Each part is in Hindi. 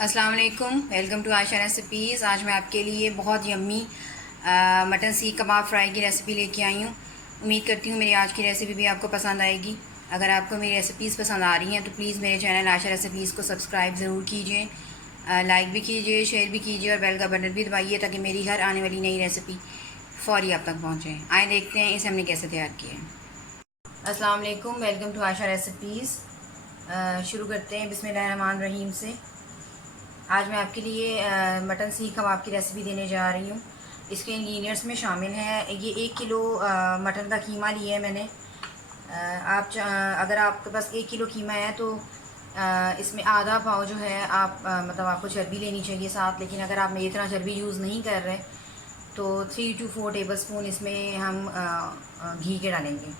अस्सलाम वालेकुम, वेलकम टू आयशा रेसिपीज़। आज मैं आपके लिए बहुत यम्मी मटन सीख कबाब फ्राई की रेसिपी लेके आई हूँ। उम्मीद करती हूँ मेरी आज की रेसिपी भी आपको पसंद आएगी। अगर आपको मेरी रेसिपीज़ पसंद आ रही हैं तो प्लीज़ मेरे चैनल आयशा रेसिपीज़ को सब्सक्राइब ज़रूर कीजिए, लाइक भी कीजिए, शेयर भी कीजिए और बेल का बटन भी दबाइए ताकि मेरी हर आने वाली नई रेसिपी फ़ौरी आप तक पहुँचे। आए देखते हैं इसे हमने कैसे तैयार किया है। अस्सलाम वालेकुम, वेलकम टू आयशा रेसिपीज़। शुरू करते हैं बिस्मिल्लाहिर्रहमानिर्रहीम से। आज मैं आपके लिए मटन सीख कबाब की रेसिपी देने जा रही हूँ। इसके इंग्रेडिएंट्स में शामिल हैं, ये 1 किलो मटन का कीमा लिया है मैंने। अगर आपके पास 1 किलो कीमा है तो इसमें आधा पाव जो है आप मतलब आपको चर्बी लेनी चाहिए साथ। लेकिन अगर आप मेरी तरह चर्बी यूज़ नहीं कर रहे तो 3 to 4 टेबल स्पून इसमें हम घी के डालेंगे।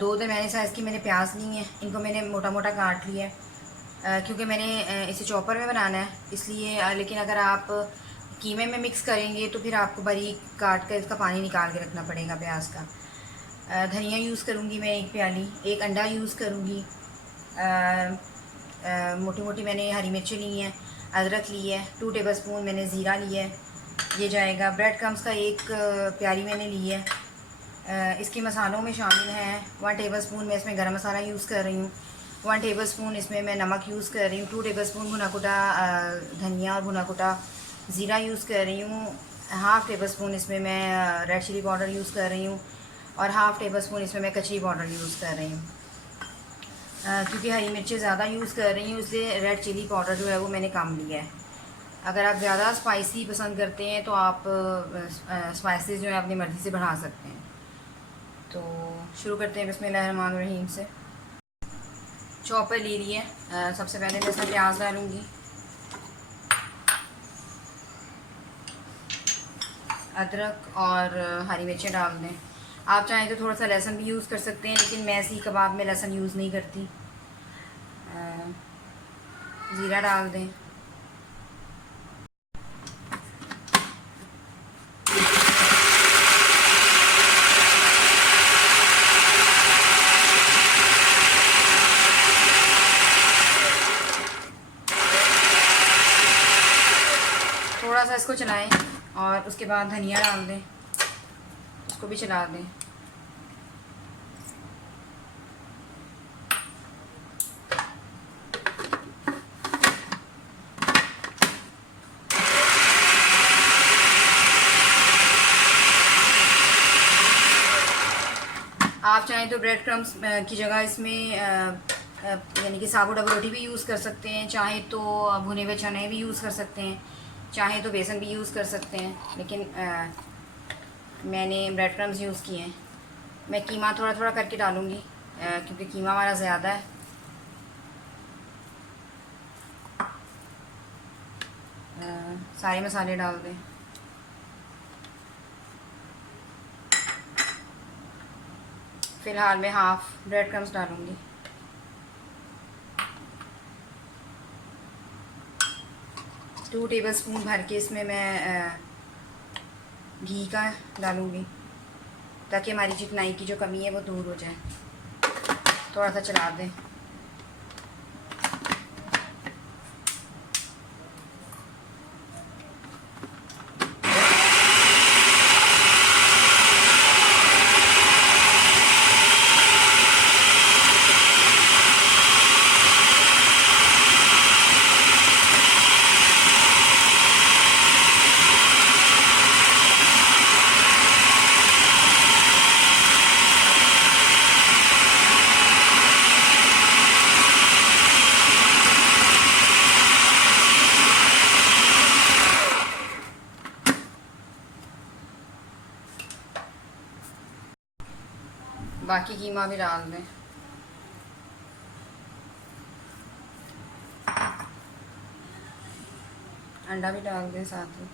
2 दरमियाने साइज़ की मैंने प्याज ली हैं, इनको मैंने मोटा मोटा काट लिया है क्योंकि मैंने इसे चॉपर में बनाना है इसलिए। लेकिन अगर आप कीमे में मिक्स करेंगे तो फिर आपको बारीक काट कर इसका पानी निकाल के रखना पड़ेगा प्याज का। धनिया यूज़ करूँगी मैं 1 प्याली, 1 अंडा यूज़ करूँगी। मोटी मोटी मैंने हरी मिर्चें ली हैं, अदरक ली है, 2 टेबल स्पून मैंने ज़ीरा लिया है, ये जाएगा। ब्रेड क्रम्स का 1 प्याली मैंने ली है। इसके मसालों में शामिल हैं 1 टेबल स्पून मैं इसमें गरम मसाला यूज़ कर रही हूँ, 1 टेबल स्पून इसमें मैं नमक यूज़ कर रही हूँ, 2 टेबल स्पून भुना कुटा धनिया और भुना कुटा ज़ीरा यूज़ कर रही हूँ, हाफ़ टेबल स्पून इसमें मैं रेड चिली पाउडर यूज़ कर रही हूँ और हाफ़ टेबल स्पून इसमें मैं कचरी पाउडर यूज़ कर रही हूँ। क्योंकि हरी मिर्चें ज़्यादा यूज़ कर रही हूँ इसलिए रेड चिली पाउडर जो है वो मैंने कम लिया है। अगर आप ज़्यादा स्पाइसी पसंद करते हैं तो आप स्पाइसेस जो है अपनी मर्ज़ी से बढ़ा सकते हैं। तो शुरू करते हैं बिस्मिल्लाहिर्रहमानिर्रहीम से। चॉपर ले ली है। सबसे पहले मैं इसमें प्याज डालूँगी, अदरक और हरी मिर्चें डाल दें। आप चाहें तो थोड़ा सा लहसुन भी यूज़ कर सकते हैं, लेकिन मैं सीख कबाब में लहसुन यूज़ नहीं करती। ज़ीरा डाल दें, थोड़ा सा इसको चलाएं और उसके बाद धनिया डाल दें, उसको भी चला दें। आप चाहें तो ब्रेड क्रम्स की जगह इसमें यानी कि साबुत रोटी भी यूज़ कर सकते हैं, चाहे तो भुने हुए चने भी यूज़ कर सकते हैं, चाहे तो बेसन भी यूज़ कर सकते हैं। लेकिन मैंने ब्रेड क्रम्स यूज़ किए हैं। मैं कीमा थोड़ा थोड़ा करके डालूँगी क्योंकि कीमा हमारा ज़्यादा है। सारे मसाले डाल दें। फ़िलहाल मैं हाफ़ ब्रेड क्रम्स डालूँगी। टू टेबल स्पून भर के इसमें मैं घी का डालूँगी ताकि हमारी चिकनाई की जो कमी है वो दूर हो जाए। थोड़ा सा चला दें। बाकी कीमा भी डाल दें। अंडा भी डाल दें साथ में।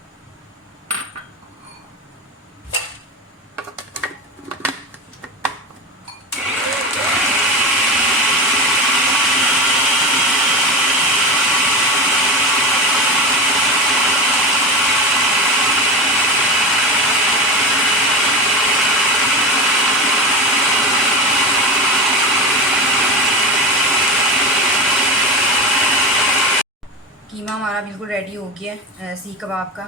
कीमा हमारा बिल्कुल रेडी हो गया है सीख कबाब का।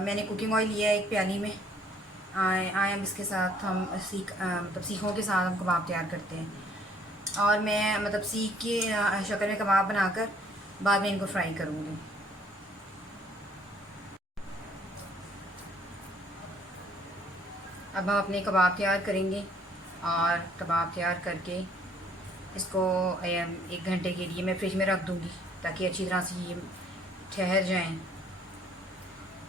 मैंने कुकिंग ऑयल लिया है एक प्याली में। आए अब इसके साथ हम मतलब सीखों के साथ हम कबाब तैयार करते हैं। और मैं मतलब सीख के शक्ल में कबाब बनाकर बाद में इनको फ्राई करूँगी। अब हम अपने कबाब तैयार करेंगे और कबाब तैयार करके इसको 1 घंटे के लिए मैं फ्रिज में रख दूँगी ताकि अच्छी तरह से ये ठहर जाएं।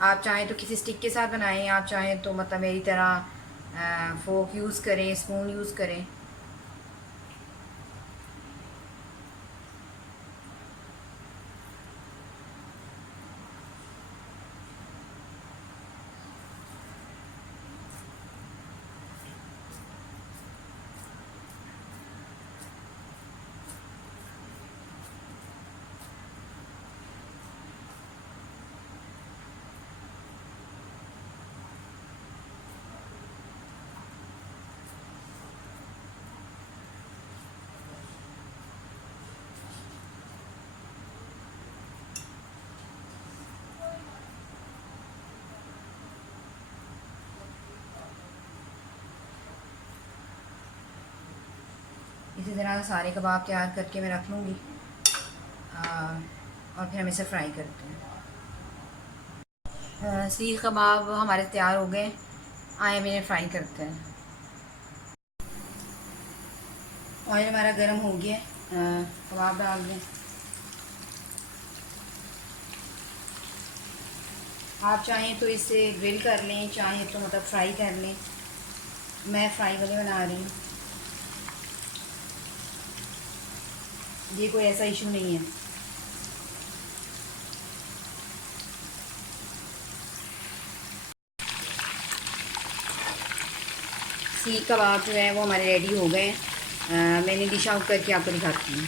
आप चाहें तो किसी स्टिक के साथ बनाएं, आप चाहें तो मतलब मेरी तरह फोक यूज़ करें, स्पून यूज़ करें। इसी तरह से सारे कबाब तैयार करके मैं रख लूँगी और फिर हम इसे फ्राई करते हैं। सीख कबाब हमारे तैयार हो गए। आए हम इन्हें फ्राई करते हैं। ऑयल हमारा गर्म हो गया। कबाब डाल दें। आप चाहें तो इसे ग्रिल कर लें, चाहें तो मतलब फ्राई कर लें। मैं फ्राई वाले बना रही हूँ, ये कोई ऐसा इशू नहीं है। सीख कबाब जो है वो हमारे रेडी हो गए हैं। मैंने डिश आउट करके आपको दिखाती हूँ।